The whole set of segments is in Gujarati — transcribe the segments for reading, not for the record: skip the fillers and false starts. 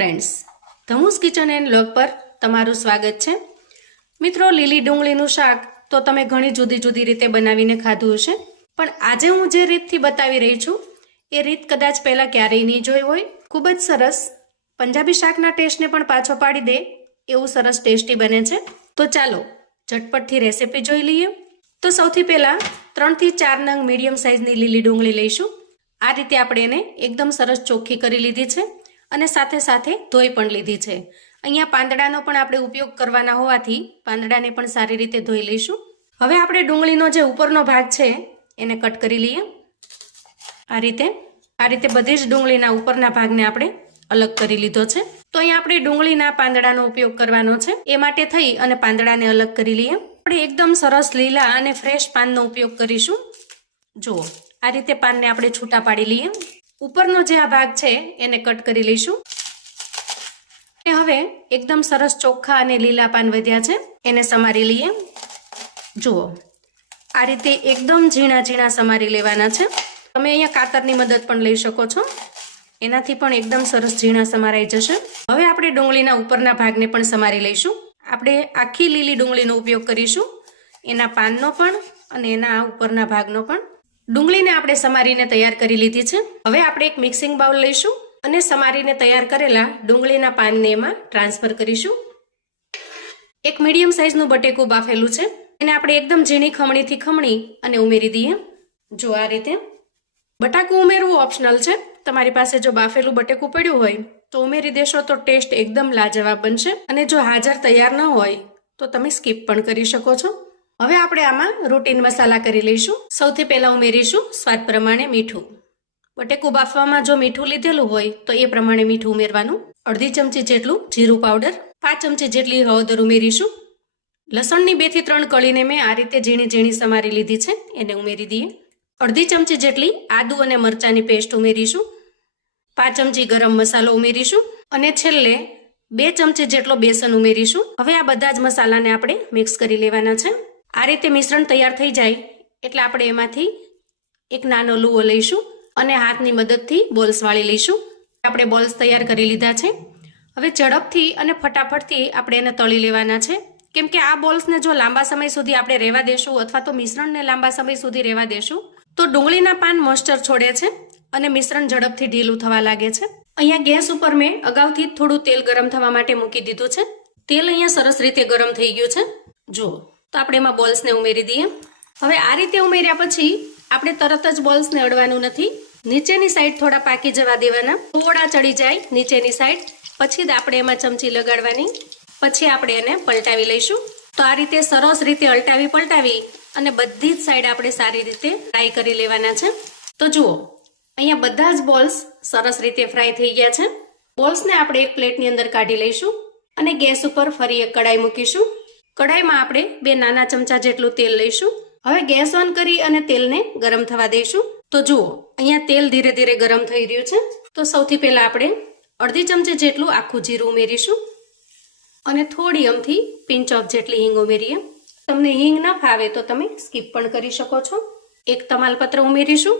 ફ્રેન્ડ્સ, ધમુસ કિચન એન્ડ વ્લોગ પર તમારું સ્વાગત છે. મિત્રો, લીલી ડુંગળીનું શાક તો તમે ઘણી જુદી જુદી રીતે બનાવીને ખાધું હશે, પણ આજે હું જે રીતથી બતાવી રહી છું એ રીત કદાચ પહેલાં ક્યારેય નહીં જોઈ હોય. ખૂબ જ સરસ, પંજાબી શાકના ટેસ્ટને પણ પાછો પાડી દે એવું સરસ ટેસ્ટી બને છે. તો ચાલો ઝટપટથી રેસીપી જોઈ લઈએ. તો સૌથી પહેલાં 3 થી 4 નંગ મીડિયમ સાઇઝની લીલી ડુંગળી લઈશું. આ રીતે આપણે એને એકદમ સરસ ચોખ્ખી કરી લીધી છે અને સાથે સાથે ધોઈ પણ લીધી છે. અહીંયા પાંદડાનો પણ આપણે ઉપયોગ કરવાના હોવાથી પાંદડાને પણ સારી રીતે ધોઈ લઈશું. હવે આપણે ડુંગળીનો જે ઉપરનો ભાગ છે એને કટ કરી લઈએ. આ રીતે બધી જ ડુંગળીના ઉપરના ભાગને આપણે અલગ કરી લીધો છે. તો અહીંયા આપણે ડુંગળીના પાંદડાનો ઉપયોગ કરવાનો છે, એ માટે થઈ અને પાંદડાને અલગ કરી લઈએ. આપણે એકદમ સરસ લીલા અને ફ્રેશ પાનનો ઉપયોગ કરીશું. જુઓ, આ રીતે પાનને આપણે છૂટા પાડી લઈએ. ઉપરનો જે આ ભાગ છે એને કટ કરી લઈશું. હવે એકદમ સરસ ચોખ્ખા અને લીલા પાન વધ્યા છે, એને સમારી લઈએ. જુઓ, આ રીતે એકદમ ઝીણા ઝીણા સમારી લેવાના છે. તમે અહીંયા કાતરની મદદ પણ લઈ શકો છો, એનાથી પણ એકદમ સરસ ઝીણા સમારાઈ જશે. હવે આપણે ડુંગળીના ઉપરના ભાગને પણ સમારી લઈશું. આપણે આખી લીલી ડુંગળીનો ઉપયોગ કરીશું, એના પાનનો પણ અને એના ઉપરના ભાગનો પણ. ડુંગળીને આપણે સમારીને તૈયાર કરી લીધી છે. હવે આપણે એક મિક્સિંગ બાઉલ લઈશું અને સમારીને તૈયાર કરેલા ડુંગળીના પાનને એમાં ટ્રાન્સફર કરીશું. એક મીડિયમ સાઇઝનું બટેકું બાફેલું છે, એને આપણે એકદમ ઝીણી ખમણીથી ખમણી અને ઉમેરી દઈએ. જો આ રીતે. બટાકું ઉમેરવું ઓપ્શનલ છે. તમારી પાસે જો બાફેલું બટેકું પડ્યું હોય તો ઉમેરી દેશો તો ટેસ્ટ એકદમ લાજવાબ બનશે, અને જો હાજર તૈયાર ન હોય તો તમે સ્કીપ પણ કરી શકો છો. હવે આપણે આમાં રૂટીન મસાલા કરી લઈશું. સૌથી પહેલાં ઉમેરીશું સ્વાદ પ્રમાણે મીઠું. બટેકું બાફવામાં જો મીઠું લીધેલું હોય તો એ પ્રમાણે મીઠું ઉમેરવાનું. અડધી ચમચી જેટલું જીરું પાવડર, 5 ચમચી જેટલી હળદર ઉમેરીશું. લસણની 2 થી 3 કળીને મેં આ રીતે ઝીણી ઝીણી સમારી લીધી છે, એને ઉમેરી દઈએ. અડધી ચમચી જેટલી આદુ અને મરચાંની પેસ્ટ ઉમેરીશું. 5 ચમચી ગરમ મસાલો ઉમેરીશું અને છેલ્લે 2 ચમચી જેટલો બેસન ઉમેરીશું. હવે આ બધા જ મસાલાને આપણે મિક્સ કરી લેવાના છે. આ રીતે મિશ્રણ તૈયાર થઈ જાય એટલે આપણે એમાંથી એક નાનો લુઓ લઈશું અને હાથની મદદથી બોલ્સ વાળી લઈશું. આપણે બોલ્સ તૈયાર કરી લીધા છે. હવે ઝડપથી અને ફટાફટથી આપણે એને તળી લેવાના છે, કેમ કે આ બોલ્સને જો લાંબા સમય સુધી આપણે રહેવા દેશું અથવા તો મિશ્રણને લાંબા સમય સુધી રહેવા દેશું તો ડુંગળીના પાન મોઇસ્ચર છોડે છે અને મિશ્રણ ઝડપથી ઢીલું થવા લાગે છે. અહીંયા ગેસ ઉપર મેં અગાઉથી થોડું તેલ ગરમ થવા માટે મૂકી દીધું છે. તેલ અહીંયા સરસ રીતે ગરમ થઈ ગયું છે. જુઓ, તો આપણે એમાં બોલ્સને ઉમેરી દઈએ. હવે આ રીતે ઉમેર્યા પછી આપણે તરત જ બોલ્સને અડવાનું નથી. નીચેની સાઈડ થોડા પાકી જવા દેવાના. થોડા ચડી જાય નીચેની સાઈડ, પછી જ આપણે એમાં ચમચી લગાડવાની. પછી આપણે એને પલટાવી લઈશું. તો આ રીતે સરસ રીતે પલટાવી અને બધી જ સાઈડ આપણે સારી રીતે ફ્રાય કરી લેવાના છે. તો જુઓ, અહીંયા બધા જ બોલ્સ સરસ રીતે ફ્રાય થઈ ગયા છે. બોલ્સને આપણે એક પ્લેટની અંદર કાઢી લઈશું અને ગેસ ઉપર ફરી એક કડાઈ મૂકીશું. કડાઈમાં આપણે 2 નાના ચમચા જેટલું તેલ લઈશું. હવે ગેસ ઓન કરી અને તેલને ગરમ થવા દઈશું. તો જુઓ, અહીંયા તેલ ધીરે ધીરે ગરમ થઈ રહ્યું છે. તો સૌથી પહેલા આપણે અડધી ચમચી જેટલું આખું જીરું ઉમેરીશું અને થોડી અમથી પિંચ ઓફ જેટલી હિંગ ઉમેરીએ. તમને હિંગ ન ફાવે તો તમે સ્કીપ પણ કરી શકો છો. એક તમાલપત્ર ઉમેરીશું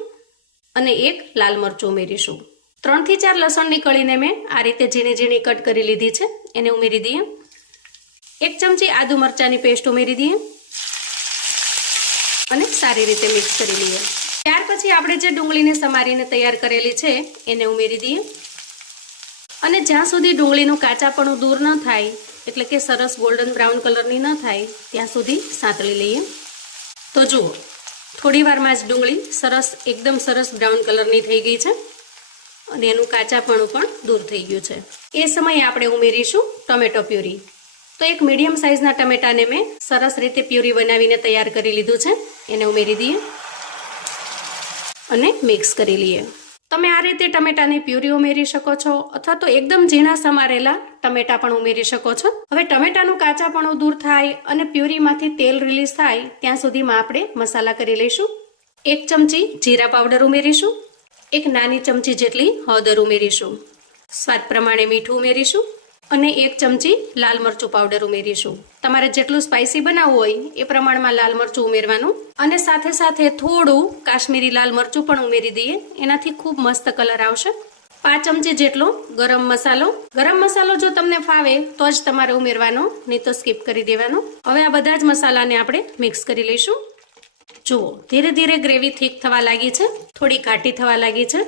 અને એક લાલ મરચું ઉમેરીશું. 3 થી 4 લસણની કળીને મેં આ રીતે ઝીણી ઝીણી કટ કરી લીધી છે, એને ઉમેરી દઈએ. 1 ચમચી આદુ મરચાંની પેસ્ટ ઉમેરી દઈએ અને સારી રીતે મિક્સ કરી લઈએ. ત્યાર પછી આપણે જે ડુંગળીને સમારીને તૈયાર કરેલી છે એને ઉમેરી દઈએ અને જ્યાં સુધી ડુંગળીનું કાચાપણું દૂર ન થાય, એટલે કે સરસ ગોલ્ડન બ્રાઉન કલરની ન થાય ત્યાં સુધી સાંતળી લઈએ. તો જુઓ, થોડી વારમાં જ ડુંગળી એકદમ સરસ બ્રાઉન કલરની થઈ ગઈ છે અને એનું કાચાપણું પણ દૂર થઈ ગયું છે. એ સમયે આપણે ઉમેરીશું ટોમેટો પ્યુરી. તો એક મીડિયમ સાઇઝના ટમેટાને મેં સરસ રીતે પ્યુરી બનાવીને તૈયાર કરી લીધું છે, એને ઉમેરી દઈએ અને મિક્સ કરી લઈએ. તમે આ રીતે ટમેટાની પ્યુરી ઉમેરી શકો છો અથવા તો એકદમ ઝીણા સમારેલા ટમેટા પણ ઉમેરી શકો છો. હવે ટમેટાનું કાચાપણું દૂર થાય અને પ્યુરીમાંથી તેલ રિલીઝ થાય ત્યાં સુધીમાં આપણે મસાલા કરી લઈશું. 1 ચમચી જીરા પાવડર ઉમેરીશું. 1 નાની ચમચી જેટલી હળદર ઉમેરીશું. સ્વાદ પ્રમાણે મીઠું ઉમેરીશું અને 1 ચમચી લાલ મરચું પાવડર ઉમેરીશું. તમારે જેટલું સ્પાઇસી બનાવવું હોય એ પ્રમાણમાં લાલ મરચું ઉમેરવાનું અને સાથે સાથે થોડું કાશ્મીરી લાલ મરચું પણ ઉમેરી દઈએ, એનાથી ખૂબ મસ્ત કલર આવશે. 5 ચમચી જેટલો ગરમ મસાલો જો તમને ફાવે તો જ તમારે ઉમેરવાનો, નહીં તો સ્કીપ કરી દેવાનો. હવે આ બધા જ મસાલાને આપણે મિક્સ કરી લઈશું. જુઓ ધીરે ધીરે ગ્રેવી થીક થવા લાગી છે, થોડી ઘાટી થવા લાગી છે.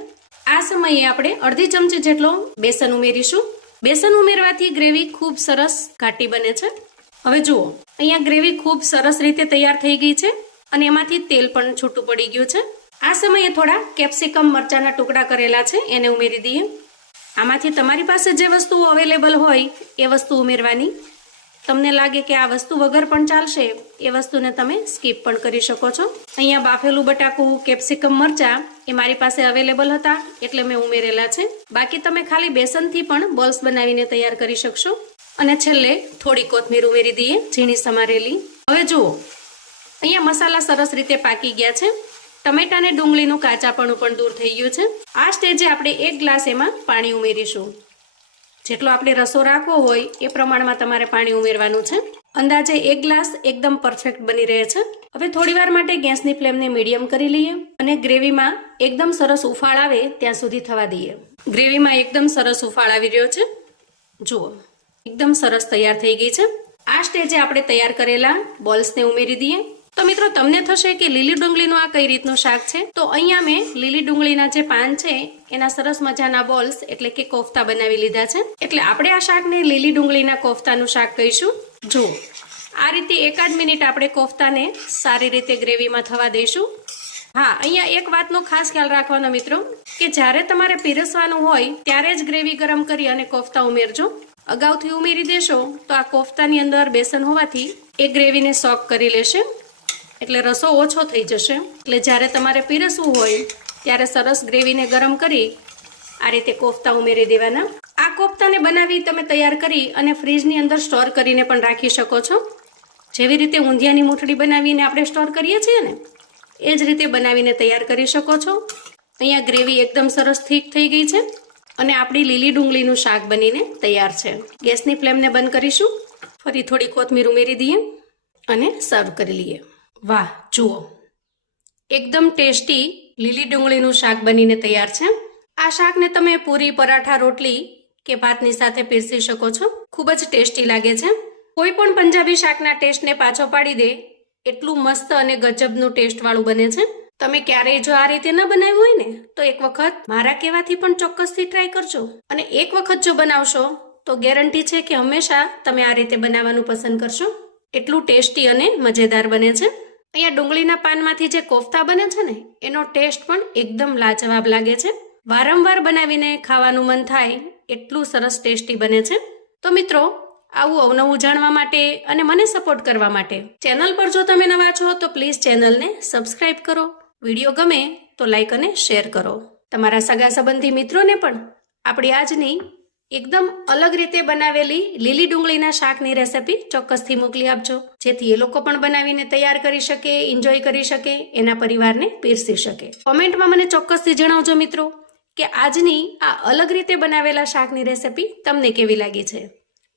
આ સમયે આપણે અડધી ચમચી જેટલો બેસન ઉમેરીશું. બેસન ઉમેરવાથી ગ્રેવી ખૂબ સરસ ઘાટી બને છે. હવે જુઓ અહીંયા ગ્રેવી ખૂબ સરસ રીતે તૈયાર થઈ ગઈ છે અને એમાંથી તેલ પણ છૂટું પડી ગયું છે. આ સમયે થોડા કેપ્સિકમ મરચાના ટુકડા કરેલા છે એને ઉમેરી દઈએ. આમાંથી તમારી પાસે જે વસ્તુઓ અવેલેબલ હોય એ વસ્તુ ઉમેરવાની. તમને લાગે કે આ વસ્તુ વગર પણ ચાલશે એ વસ્તુને તમે સ્કીપ પણ કરી શકો છો. અહીંયા બાફેલું બટાકું, કેપ્સિકમ મરચા એ મારી પાસે અવેલેબલ હતા એટલે મેં ઉમેરેલા છે. બાકી તમે ખાલી બેસનથી પણ બોલ્સ બનાવીને તૈયાર કરી શકશો. અને છેલ્લે થોડી કોથમીર ઉમેરી દઈએ, ઝીણી સમારેલી. હવે જુઓ અહીંયા મસાલા સરસ રીતે પાકી ગયા છે. ટમેટા અને ડુંગળીનું કાચાપણું પણ દૂર થઈ ગયું છે. આ સ્ટેજે આપણે 1 ગ્લાસ એમાં પાણી ઉમેરીશું. જેટલો આપણે રસો રાખવો હોય એ પ્રમાણમાં તમારે પાણી ઉમેરવાનું છે. અંદાજે 1 ગ્લાસ એકદમ પરફેક્ટ બની રહે છે. હવે થોડીવાર માટે ગેસની ફ્લેમને મીડિયમ કરી લઈએ અને ગ્રેવીમાં એકદમ સરસ ઉફાળ આવે ત્યાં સુધી થવા દઈએ. ગ્રેવીમાં એકદમ સરસ ઉફાળ આવી રહ્યો છે. જુઓ એકદમ સરસ તૈયાર થઈ ગઈ છે. આ સ્ટેજે આપણે તૈયાર કરેલા બોલ્સને ઉમેરી દઈએ. તો મિત્રો તમને થશે કે લીલી ડુંગળીનું આ કઈ રીતનું શાક છે, તો અહીંયા મેં લીલી ડુંગળીના જે પાન છે એના સરસ મજાના બોલ્સ એટલે કે કોફતા બનાવી લીધા છે. એટલે આપણે આ શાકને લીલી ડુંગળીના કોફતાનું શાક કહીશું. જુઓ આ રીતે 1 મિનિટ આપણે કોફતાને સારી રીતે ગ્રેવીમાં થવા દઈશું. હા, અહીંયા એક વાતનો ખાસ ખ્યાલ રાખવાનો મિત્રો કે જ્યારે તમારે પીરસવાનું હોય ત્યારે જ ગ્રેવી ગરમ કરી અને કોફતા ઉમેરજો. અગાઉથી ઉમેરી દેશો તો આ કોફતાની અંદર બેસન હોવાથી એ ગ્રેવીને સોક કરી લેશે એટલે રસો ઓછો થઈ જશે. એટલે જ્યારે તમારે પીરસવું હોય ત્યારે સરસ ગ્રેવીને ગરમ કરી આ રીતે કોફતા ઉમેરી દેવાના. આ કોફતાને બનાવી તમે તૈયાર કરી અને ફ્રીજની અંદર સ્ટોર કરીને પણ રાખી શકો છો. જેવી રીતે ઊંધિયાની મૂઠડી બનાવીને આપણે સ્ટોર કરીએ છીએ ને એ જ રીતે બનાવીને તૈયાર કરી શકો છો. અહીંયા ગ્રેવી એકદમ સરસ થીક થઈ ગઈ છે અને આપણી લીલી ડુંગળીનું શાક બનીને તૈયાર છે. ગેસની ફ્લેમને બંધ કરીશું. ફરી થોડી કોથમીર ઉમેરી દઈએ અને સર્વ કરી લઈએ. વાહ, જુઓ એકદમ ટેસ્ટી લીલી ડુંગળીનું શાક બનીને તૈયાર છે. આ શાકને તમે પૂરી, પરાઠા, રોટલી કે ભાતની સાથે પીરસી શકો છો. ખૂબ જ ટેસ્ટી લાગે છે. કોઈ પણ પંજાબી શાકના ટેસ્ટને પાછો પાડી દે એટલું મસ્ત અને ગજબનું ટેસ્ટ વાળું બને છે. તમે ક્યારેય જો આ રીતે ન બનાવ્યું હોય ને તો એક વખત મારા કહેવાથી પણ ચોક્કસથી ટ્રાય કરજો. અને એક વખત જો બનાવશો તો ગેરંટી છે કે હંમેશા તમે આ રીતે બનાવવાનું પસંદ કરશો. એટલું ટેસ્ટી અને મજેદાર બને છે. અહીંયા ડુંગળીના પાનમાંથી જે કોફતા બને છે ને એનો ટેસ્ટ પણ એકદમ લાજવાબ લાગે છે. વારંવાર બનાવીને ખાવાનું મન થાય એટલું સરસ ટેસ્ટી બને છે. તો મિત્રો આવું અવનવું જાણવા માટે અને મને સપોર્ટ કરવા માટે ચેનલ પર જો તમે નવા છો તો પ્લીઝ ચેનલને સબસ્ક્રાઇબ કરો. વિડીયો ગમે તો લાઈક અને શેર કરો. તમારા સગા સંબંધી મિત્રોને પણ આપણી આજની એકદમ અલગ રીતે બનાવેલી લીલી ડુંગળીના શાકની રેસિપી ચોક્કસથી મોકલી આપજો, જેથી એ લોકો પણ બનાવીને તૈયાર કરી શકે, એન્જોય કરી શકે, એના પરિવારને પીરસી શકે. કોમેન્ટમાં મને ચોક્કસથી જણાવજો મિત્રો કે આજની આ અલગ રીતે બનાવેલા શાકની રેસિપી તમને કેવી લાગી છે.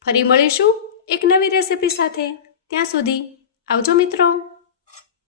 ફરી મળીશું એક નવી રેસિપી સાથે. ત્યાં સુધી આવજો મિત્રો.